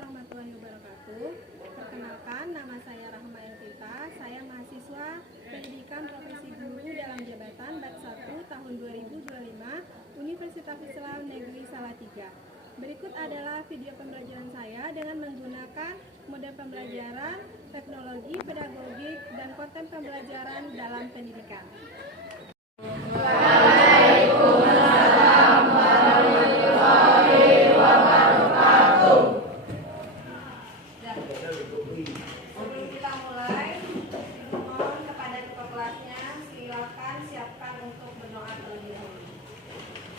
warahmatullahi wabarakatuh. Perkenalkan, nama saya Rahma Elvita. Saya mahasiswa Pendidikan Profesi Guru dalam Jabatan Bat 1 tahun 2025 Universitas Islam Negeri Salatiga. Berikut adalah video pembelajaran saya dengan menggunakan model pembelajaran, teknologi, pedagogik, dan konten pembelajaran dalam pendidikan. Waalaikumsalam warahmatullahi wabarakatuh. Sebelum kita mulai, mohon kepada ketua kelasnya silakan siapkan untuk berdoa terlebih dahulu.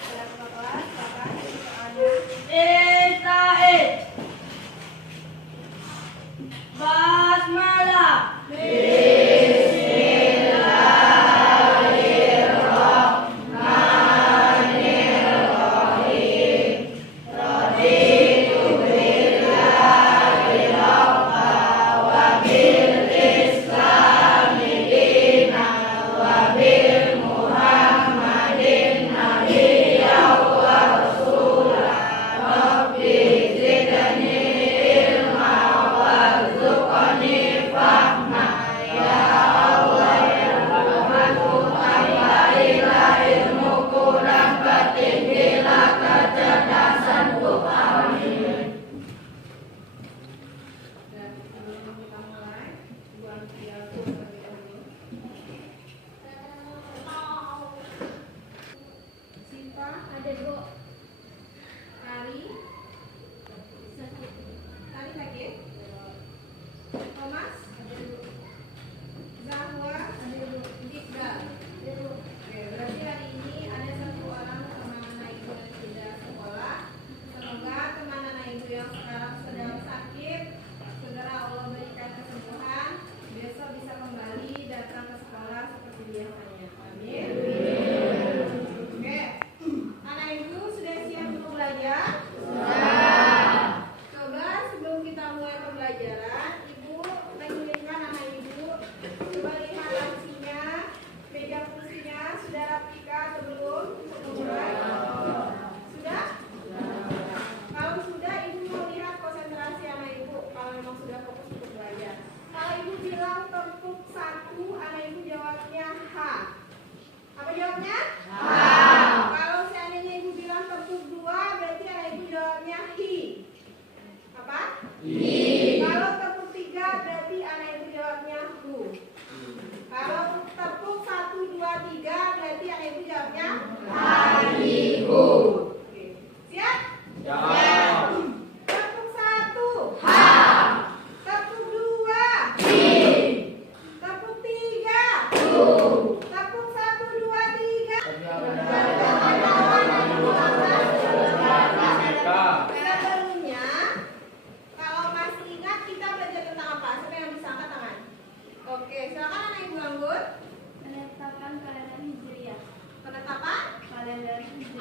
Kepada ketua kelas, silakan doanya. Basmalah.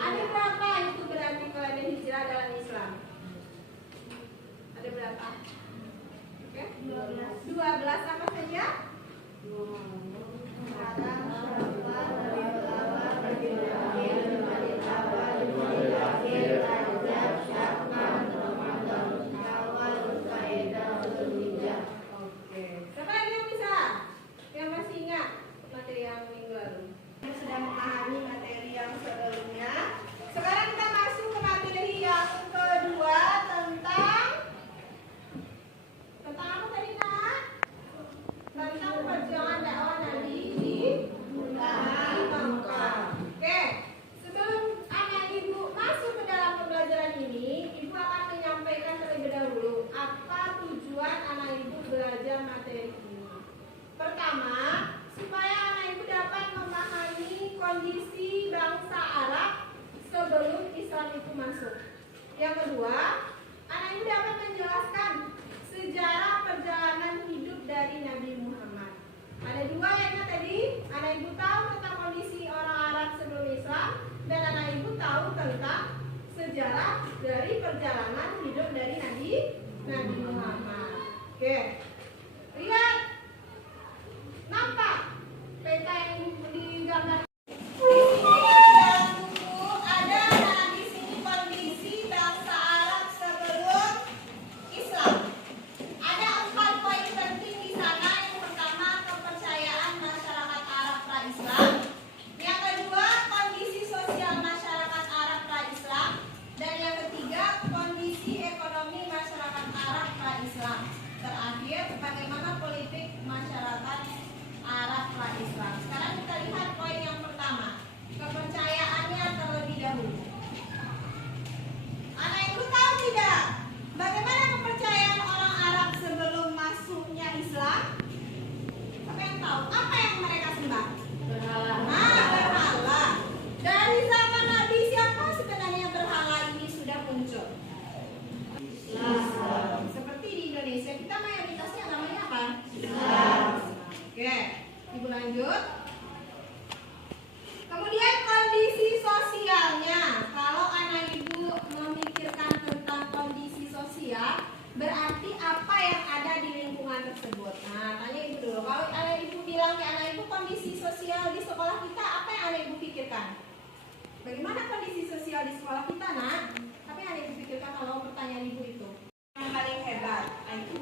Ada berapa itu berarti kalender hijrah dalam Islam? Ada berapa? Oke? 12 apa saja? Oke. Siapa lagi yang bisa? Yang masih ingat materi yang minggu lalu? Yang sudah memahami materi yang sebelumnya. Sekarang kita masuk ke materi yang kedua tentang apa tadi, Kak? Tentang perjuangan dakwah Nabi di Mekah. Oke. Sebelum anak ibu masuk ke dalam pembelajaran ini, ibu akan menyampaikan terlebih dahulu apa tujuan anak ibu belajar materi ini. Pertama, supaya anak ibu dapat memahami kondisi bangsa Arab sebelum Islam itu masuk. Yang kedua, anak ibu dapat menjelaskan sejarah perjalanan hidup dari Nabi Muhammad. Ada dua yang tadi, anak ibu tahu tentang kondisi orang Arab sebelum Islam, dan anak ibu tahu tentang sejarah dari perjalanan hidup dari Nabi Muhammad. Oke, lihat, nampak peta yang digambar. Di sini ada di sini kondisi bangsa Arab Islam. Terakhir, bagaimana politik masyarakat Arab pra-Islam. Sekarang kita lihat poin yang pertama, kepercayaannya terlebih dahulu. Anak ibu tahu tidak bagaimana kepercayaan orang Arab sebelum masuknya Islam? Siapa yang tahu? Apa yang mereka sembah? Berhala. Berhala. Dari zaman Nabi siapa sebenarnya berhala ini sudah muncul? Islam. Seperti di Indonesia kita mayoritasnya namanya apa? Islam. Oke, ibu lanjut. Kemudian kondisi sosialnya. Kalau anak ibu memikirkan tentang kondisi sosial, berarti apa yang ada di lingkungan tersebut. Nah, tanya ibu dulu. Kalau anak ibu bilang ke anak ibu kondisi sosial di sekolah kita, apa yang anak ibu pikirkan? Bagaimana kondisi sosial di sekolah kita, nak? Apa yang anak ibu pikirkan kalau pertanyaan ibu itu? Yang paling hebat, nah, itu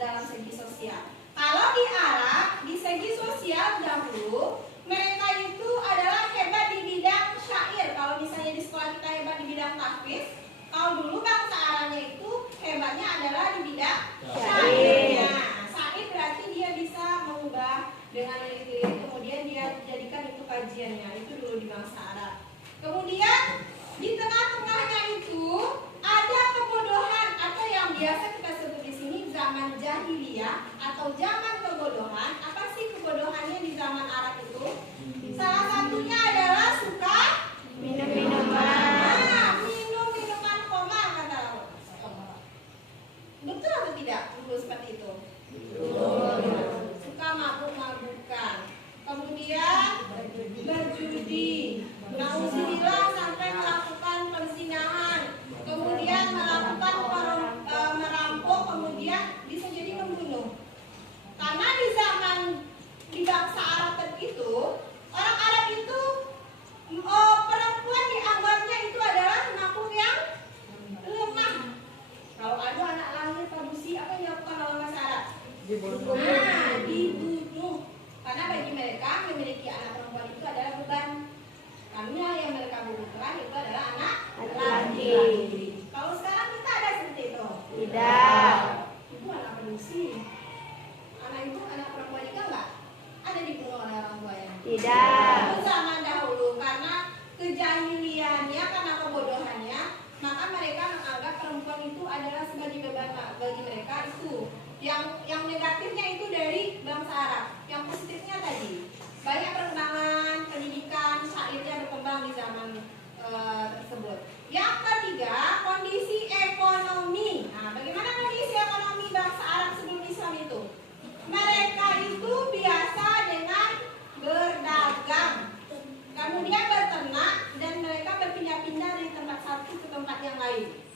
dalam segi sosial. Kalau di Arab, di segi sosial dahulu, mereka itu adalah hebat di bidang syair. Kalau misalnya di sekolah kita hebat di bidang tahfiz, kalau dulu bangsa Arabnya itu hebatnya adalah di bidang syairnya. Syair berarti dia bisa mengubah dengan lirik-lirik, kemudian dia jadikan itu kajiannya. Itu dulu di bangsa Arab. Kemudian di tengah-tengahnya itu ada kebodohan atau yang biasa kita sebut di sini zaman jahiliyah atau zaman kebodohan. Apa sih kebodohannya di zaman Arab itu? Salah satunya adalah suka minum-minuman. Minum minuman khamar kata Allah. Betul atau tidak? Dulu seperti itu. Suka mabuk-mabukan. Kemudian berjudi. Nauzubillah sampai melakukan perzinahan. Kemudian melakukan merampok, kemudian bisa jadi membunuh. Karena di zaman di bangsa Arab itu, orang Arab itu perempuan dianggapnya itu adalah makhluk yang lemah. Kalau ada anak lahir tabusi, apa yang dilakukan oleh bangsa Arab? Dibunuh. Karena bagi mereka memiliki anak perempuan itu adalah beban. Karena yang mereka butuhkan itu adalah anak laki-laki. Kalau sekarang kita ada seperti itu? Tidak. Ibu anak manusia. Anak ibu anak perempuan juga enggak? Ada dibunuh oleh orang tuanya? Tidak. Itu zaman dahulu karena kejahiliannya, karena kebodohannya, maka mereka menganggap perempuan itu adalah sebagai beban bagi mereka itu. Yang negatifnya itu dari bangsa Arab. Yang positifnya tadi banyak perkembangan pendidikan, syairnya berkembang di zaman tersebut. Yang ketiga, kondisi ekonomi. Nah, bagaimana kondisi ekonomi bangsa Arab sebelum Islam itu? Mereka itu biasa dengan berdagang, kemudian berternak, dan mereka berpindah-pindah dari tempat satu ke tempat yang lain.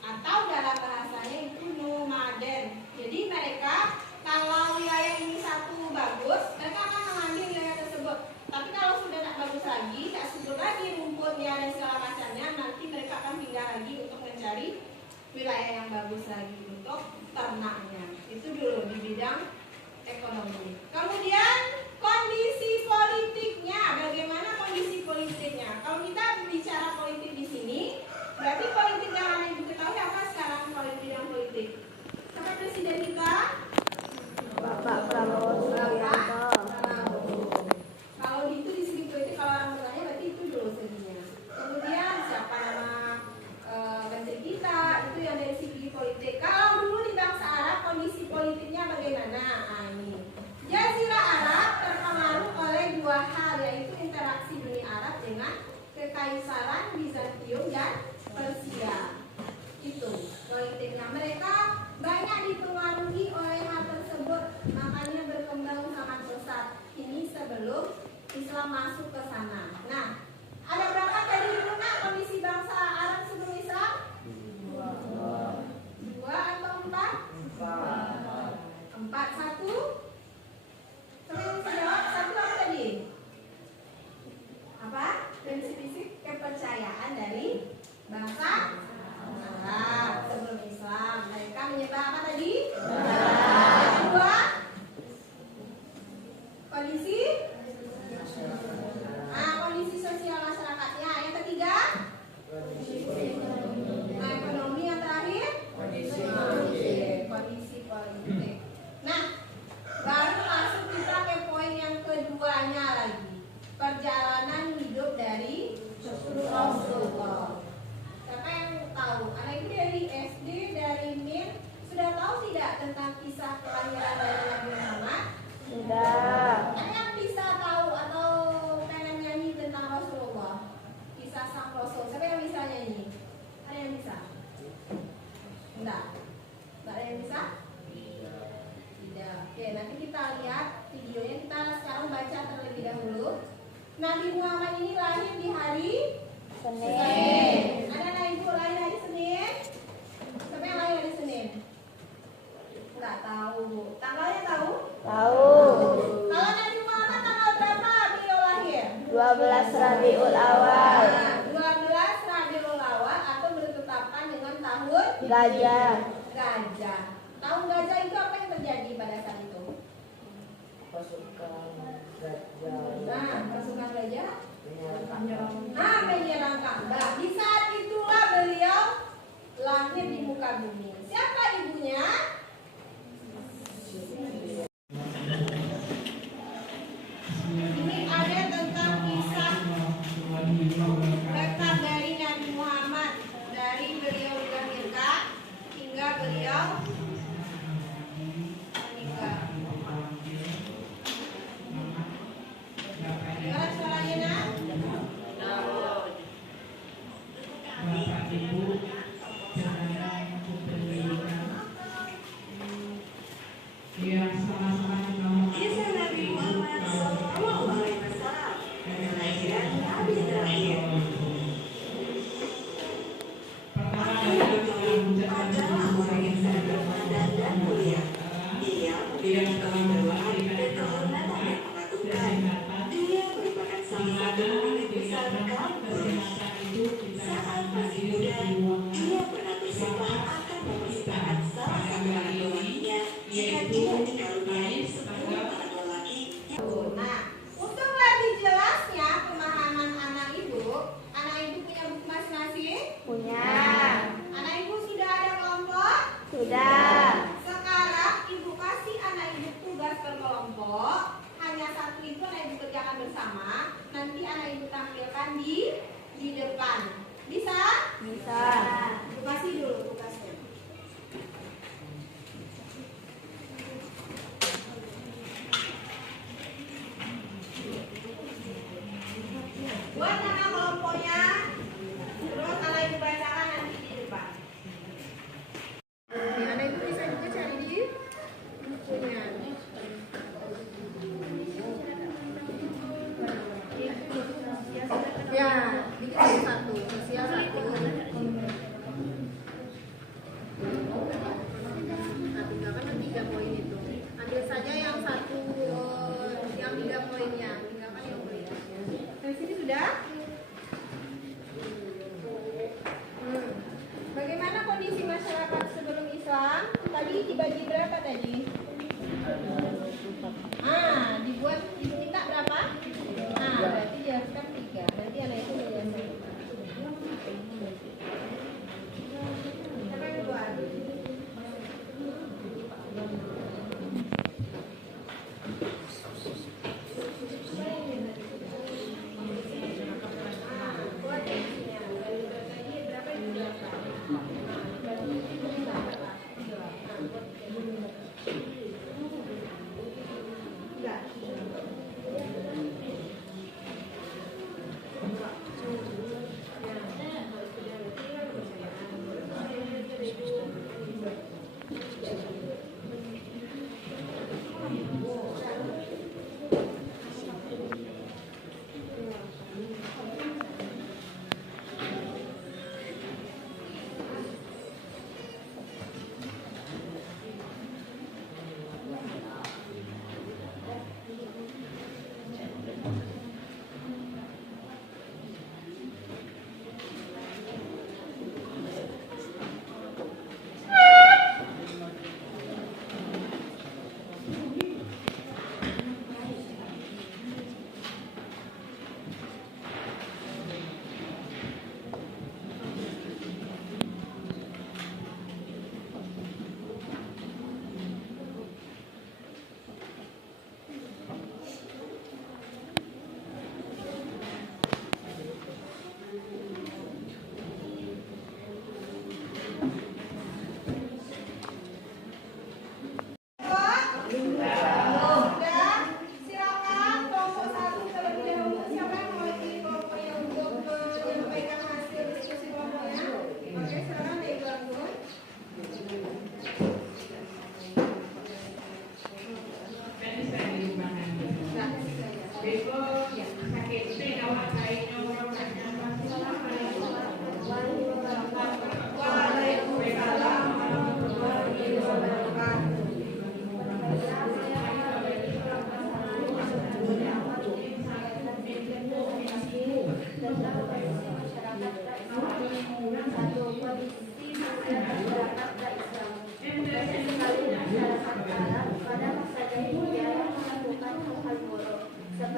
Atau dalam bahasanya itu nomaden. Jadi mereka kalau wilayah ini satu bagus, mereka akan mengambil wilayah tersebut. Tapi kalau sudah tak bagus lagi, tak subur lagi rumputnya dan segala macamnya, nanti mereka akan pindah lagi untuk mencari wilayah yang bagus lagi untuk ternaknya. Itu dulu di bidang ekonomi. Kemudian kondisi politiknya, bagaimana kondisi politiknya? Kalau kita bicara politik di sini, berarti politik yang Anda ibu ketahui apa sekarang kalau di bidang politik? Siapa presiden kita? Bapak Prabowo Subianto. Kalau itu di segi politik, kalau orang bertanya berarti itu dulu seginya. Kemudian siapa nama menteri kita, itu yang dari segi politik. Kalau dulu di bangsa Arab kondisi politiknya bagaimana? Nah, ini Jazirah Arab terpengaruh oleh dua hal, yaitu interaksi Uni Arab dengan Kekaisaran Bizantium dan Persia. Itu politiknya. Mereka banyak dipengaruhi oleh hal tersebut, makanya berkembang sangat pesat. Ini sebelum Islam masuk ke sana. Nah, ada berapa tadi Luna kondisi bangsa Arab sebelum Islam? Dua atau empat? Empat. Satu? Sering bisa jawab? Satu apa tadi? Apa? Prinsip-prinsip kepercayaan dari bangsa Arab sebelum Islam. Mereka menyembah apa tadi? Kedua, kondisi kondisi sosial masyarakatnya. Yang ketiga, ekonomi. Yang terakhir, kondisi yang bisa? Tidak. Oke, nanti kita lihat videonya. Kita sekarang baca terlebih dahulu. Nabi Muhammad ini lahir di hari Senin. Ada anak ibu lahir hari Senin? Siapa yang lahir hari Senin? Enggak tahu. Tanggalnya tahu? Tahu. Kalau Nabi Muhammad tanggal berapa beliau lahir? 12 Rabiul Awal. 12 Rabiul Awal atau bertetapkan dengan tahun Gajah. Gajah. Tahun gajah itu apa yang terjadi pada saat itu? Pasukan gajah. Nah, pasukan gajah Menyerang. menyerang Ka'bah. Di saat itulah beliau lahir di muka bumi. Siapa ibunya? Ini ada tentang kisah rekap dari Nabi Muhammad, dari beliau dilahirkan hingga beliau meninggal. Dengar suaranya, Nak? Bapak Ibu jangan pendidikan yang sama-sama kamu Kisah Nabi Muhammad SAW kelahiran Nabi terakhir. Adalah orang yang sangat berpadan dan mulia. Ia memiliki kewibawaan dan kehormatan yang mengagumkan. Dia merupakan salah satu pemimpin besar kaum Quraisy. Saat masih muda, dia pernah bersumpah akan mempersembahkan salah satu anak lelakinya jika dia dikaruniai 10 anak lelaki. Nah, untuk lebih jelasnya pemahaman anak ibu punya buku masing-masing? Punya. Anak ibu sudah ada kelompok? Sudah. Sekarang ibu kasih anak ibu tugas per kelompok. Hanya satu itu anak ibu kerjakan bersama. Nanti anak ibu tampilkan di depan. Bisa? Bisa. Ibu kasih dulu tugasnya. Buat nama kelompoknya. Terus anak ibu bacakan nanti di depan. Anak ibu bisa juga cari di bukunya. Ya, bikin satu, usia satu. Nah, tinggalkan yang 3 poin itu. Ambil saja yang satu, yang 3 poinnya. Tinggalkan yang poinnya. Dari sini sudah? Bagaimana kondisi masyarakat sebelum Islam? Tadi dibagi berapa tadi? Dibuat diminta berapa? Berarti jelaskan 3. Nanti anak itu menjelaskan. Siapa yang buat? Buat di sini. Tadi berapa yang dijelaskan? Berarti diminta berapa? 3.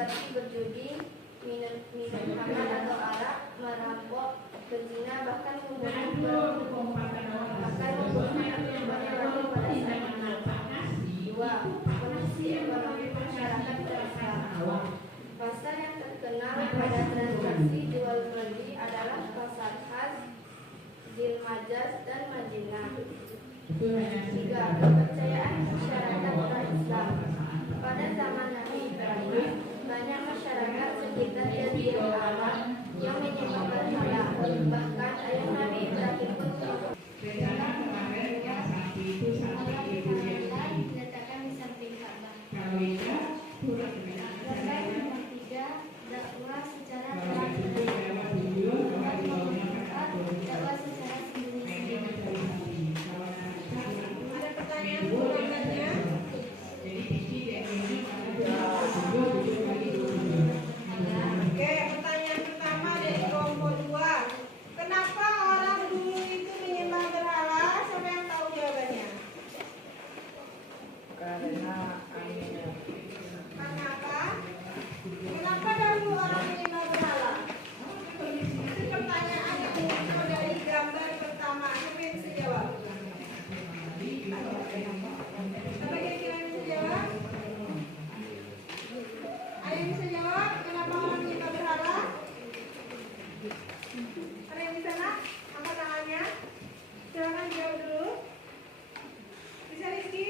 seperti berjudi, minum khamar atau arak, merampok, berzina, bahkan membunuh pada saat menang. 2. Kondisi ekonomi masyarakat Islam. Pasar yang terkenal pada transaksi jual beli adalah pasar khas, Zilmajaz dan Madinah. 3. Kepercayaan masyarakat Islam. Pada zaman Nabi Ibrahim, banyak masyarakat sekitar Jazirah Arab yang menyembah berhala. Bahkan ayah Nabi Ibrahim pun Rencana kemarin yang satu itu sampai ibu yang ini. diletakkan di samping Ka'bah. Kalau tidak, kurang dengan Gambar nomor 3, dakwah secara kalau itu terang-terangan. lewat video, kalau di bawahnya kan 4. Dakwah secara sembunyi-sembunyi. kalau Ada pertanyaan ulangannya? jadi tinggi dia ini karena 7 kali 20. Oke, pertanyaan pertama dari kelompok 2. Kenapa orang dulu itu menyembah berhala? Siapa yang tahu jawabannya? Karena aneh. Karena apa? Kenapa dahulu orang menyembah berhala? Itu pertanyaan yang muncul dari gambar pertama. Siapa yang bisa jawab? Siapa kira-kira yang bisa jawab? Ada yang bisa jawab? Kenapa orang menyembah berhala? Ada yang bisa nak? Angkat tangannya. Silakan jawab dulu. Bisa Rizky?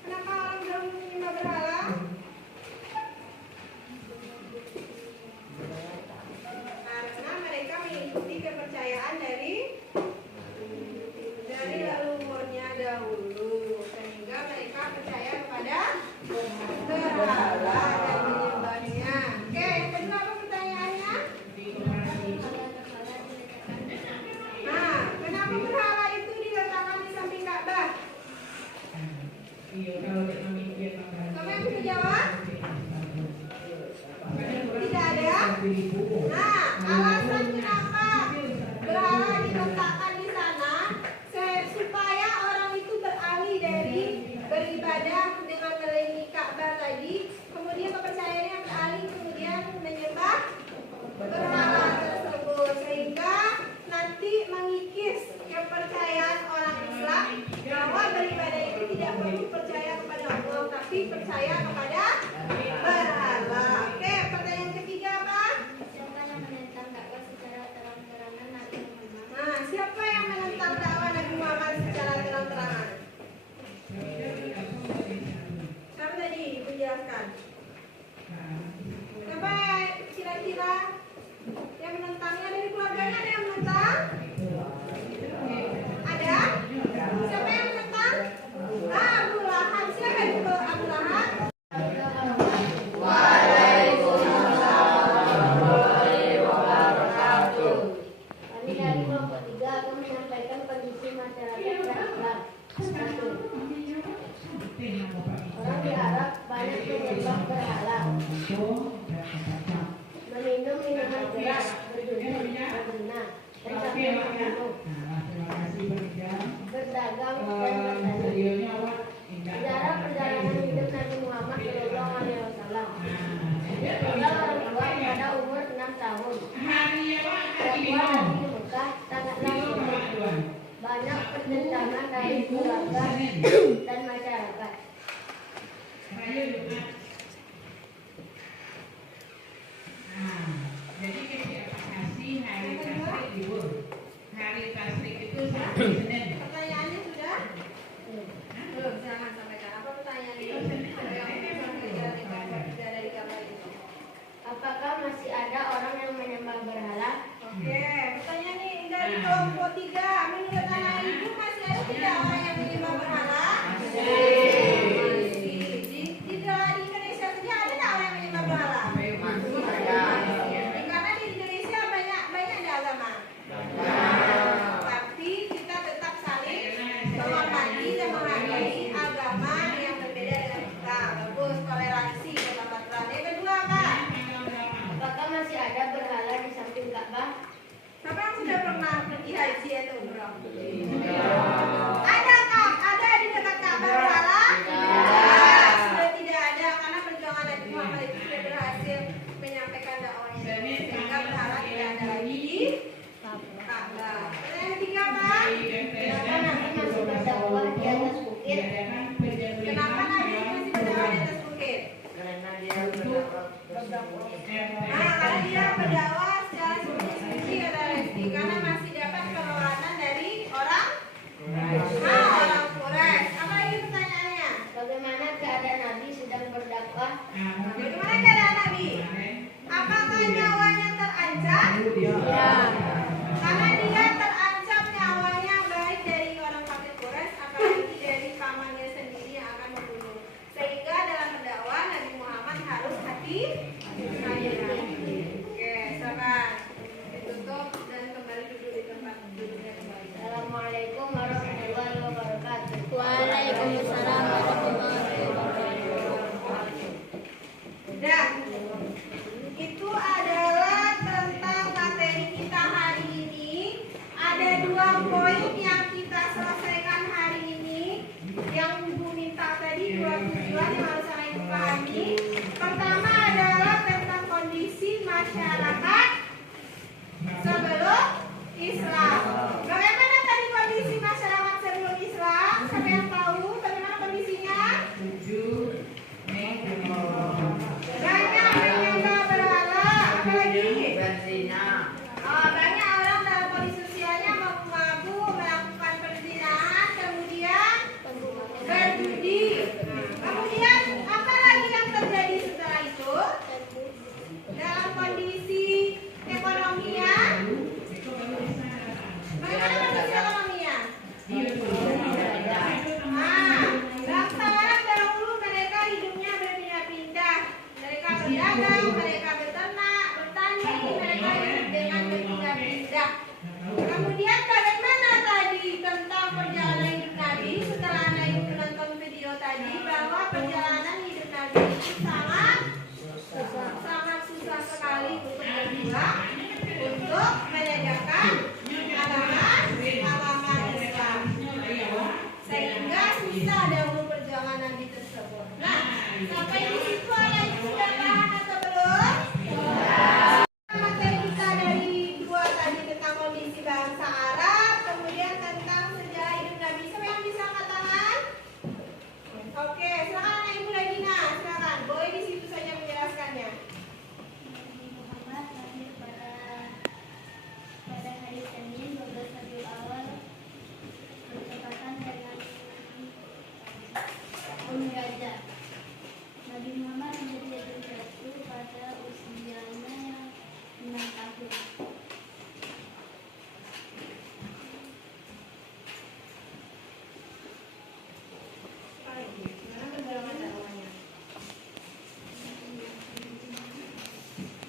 Kenapa orang dahulu menyembah berhala? Karena mereka mengikuti kepercayaan dari leluhurnya dahulu, sehingga mereka percaya kepada berhala dan menyembahnya. Oke, yang kedua apa pertanyaannya? Nah, kenapa berhala itu diletakkan di samping Ka'bah? Iya, kalau dia memikir Kamu yang bisa jawab? Tidak ada? Nah, alasan kenapa berhala diletakkan di sana supaya orang itu beralih dari beribadah dengan melayani Ka'bah tadi, kemudian kepercayaannya beralih kemudian menyembah berhala tersebut, sehingga nanti mengikis kepercayaan orang Islam bahwa beribadah itu tidak perlu percaya kepada Allah, tapi percaya kepada berhala. Oke, pertanyaan ketiga apa? Siapa yang menentang dakwah secara terang-terangan Nabi Muhammad? Nah, siapa yang menentang dakwah Nabi Muhammad secara terang-terangan? Siapa tadi menjelaskan? Siapa kira-kira yang menentangnya dari keluarganya? Ada yang menentang? Ada? Siapa yang menentang? Abu Lahab. Silakan ke Abu Lahab. Kami dari kelompok 3 akan menyampaikan kondisi masyarakat Islam. 1. Orang di Arab banyak menyembah berhala, meminum minuman keras, berjudi, berzina, dan sampai membunuh, berdagang dan bertani. Sejarah perjalanan hidup Nabi Muhammad Shallallahu Alaihi Wasallam. Tinggal orang tua pada umur 6 tahun. Dakwah di Mekah sangatlah sulit. Banyak pertentangan dari keluarga dan masyarakat. Jadi kita kasih hari tasrik libur. Hari tasrik itu Sabtu Senin. Pertanyaannya sudah? Belum, silakan sampaikan. Apa pertanyaannya? Ada yang dari gambar itu. Apakah masih ada orang yang menyembah berhala? Oke, pertanyaan ini dari kelompok 3. Menurut anak ibu masih ada tidak orang yang menyembah berhala? Di Indonesia saja ada tidak orang yang menyembah berhala? Karena di Indonesia banyak ada agama. Tapi kita tetap saling menghormati dan menghargai agama yang berbeda dengan kita. Bagus, toleransi bertambah terang. Yang kedua apa? Apakah masih ada berhala di samping Ka'bah? Siapa yang sudah pernah pergi haji atau umroh? Ada Kak? Ada di dekat Ka'bah berhala? Tidak. Sudah tidak ada karena perjuangan Nabi Muhammad itu sudah berhala sehingga susah dahulu perjalanan Nabi tersebut. Nah, sampai di situ anak ibu sudah paham atau belum? Materi kita dari dua tadi tentang kondisi bangsa Arab, kemudian tentang sejarah hidup Nabi. Siapa yang bisa angkat tangan? Oke, silakan anak ibu Regina, silakan. Boleh di situ saja menjelaskannya. Muhammad lahir pada hari Senin 12 Rabiul Awal bertepatan dengan Gajah. Nabi Muhammad menjadi ratu pada usianya yang 6 tahun. Gimana perjalanan dakwahnya?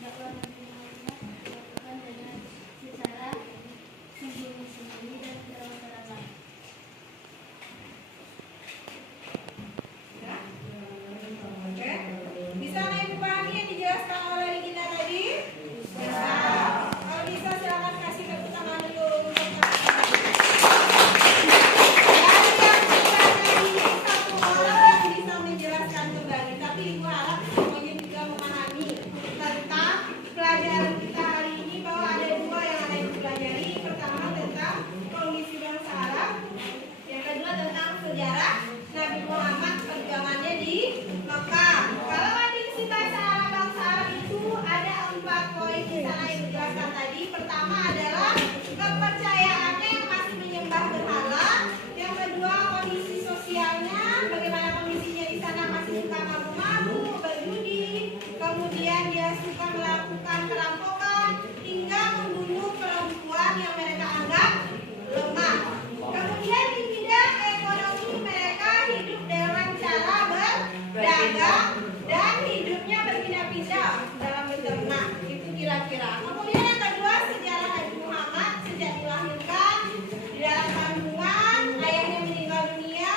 Dakwah Nabi Muhammad dilakukan dengan secara sembunyi-sembunyi dan terang-terangan. Ya? Oke. Bisa anak ibu pahami yang dijelaskan oleh Regina tadi? Bisa. Kalau bisa silakan kasih tepuk tangan dulu untuk satu orang yang bisa menjelaskan kembali, tapi ibu harap semuanya juga memahami tentang pelajaran kita hari ini bahwa ada dua yang anak ibu pelajari. Pertama tentang kondisi bangsa Arab, yang kedua tentang sejarah Nabi Muhammad perjuangannya di Mekah. Kalau kondisi bangsa Arab itu ada 4 poin di sana yang dijelaskan tadi. Pertama adalah kepercayaannya yang masih menyembah berhala. Yang kedua kondisi sosialnya, bagaimana kondisinya di sana, masih suka mabuk-mabuk, berjudi, kemudian dia suka melakukan perampokan hingga membunuh perempuan yang mereka anggap lemah. Kemudian di bidang ekonomi mereka hidup dengan cara berdagang dan hidupnya berpindah-pindah dalam beternak. Itu kira-kira. Kemudian yang kedua sejarah Nabi Muhammad sejak dilahirkan di dalam kandungan, ayahnya meninggal dunia,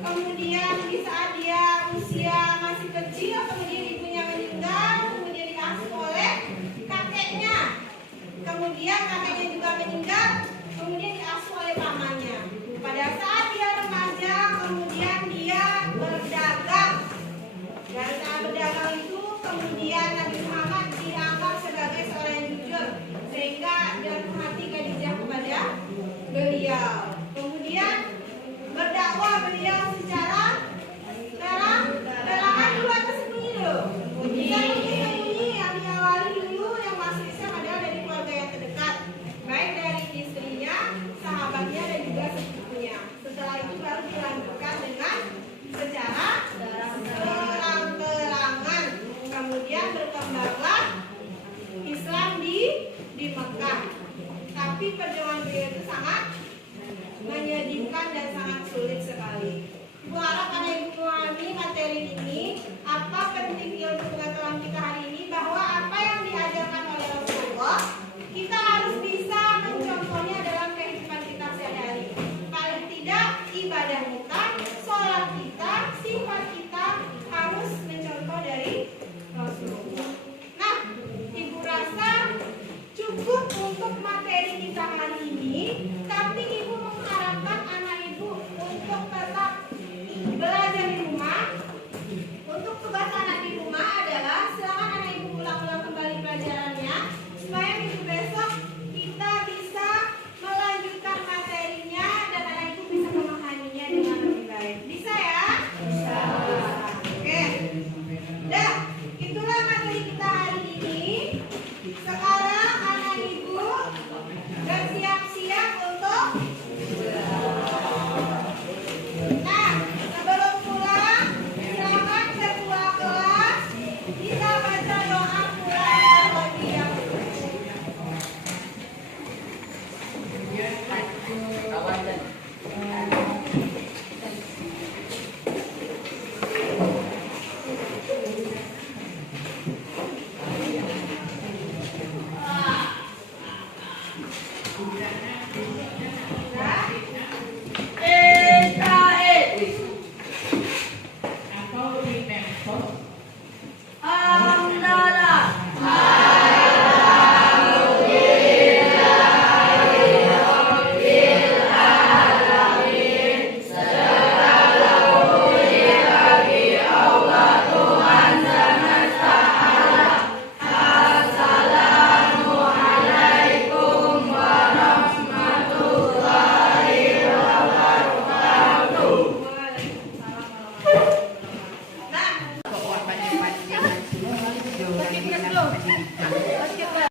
kemudian di saat dia usia masih kecil, kemudian ibunya meninggal, kemudian diasuh oleh kakeknya, kemudian kakeknya juga meninggal, kemudian diasuh oleh pamannya. Pada saat dia remaja, kemudian dia berdagang. Dan saat berdagang itu, kemudian Nabi Muhammad dianggap sebagai seorang yang jujur, sehingga jatuh hati Khadijah kepada beliau. Kemudian berdakwah beliau secara terang-terangan dulu atau sembunyi dulu? Sembunyi yang diawali dulu yang masuk Islam adalah dari keluarga yang terdekat, baik dari istrinya, sahabatnya dan juga sepupunya. Setelah itu baru dilanjutkan dengan secara terang-terangan. Kemudian berkembanglah Islam di Mekah. Tapi perjuangan beliau itu sangat menyedihkan dan sangat sulit sekali. Ibu harap anak ibu memahami materi ini. Apa penting ilmu pengetahuan kita hari ini, bahwa apa yang diajarkan oleh Rasulullah kita harus bisa mencontohnya dalam kehidupan kita sehari-hari. Paling tidak ibadah kita, sholat kita, sifat kita harus mencontoh dari Rasulullah. Nah, ibu rasa cukup untuk materi kita hari ini, tapi ibu mengharapkan anak ibu untuk tetap belajar di rumah. Untuk tugas anak di rumah adalah silakan anak ibu ulang-ulang kembali pelajarannya, supaya minggu besok kita bisa melanjutkan materinya dan anak ibu bisa memahaminya dengan lebih baik. Bisa ya? Bisa. Oke. Dah, itulah materi kita hari ini. Sekarang anak ibu bersiap pembangunan pendidikan.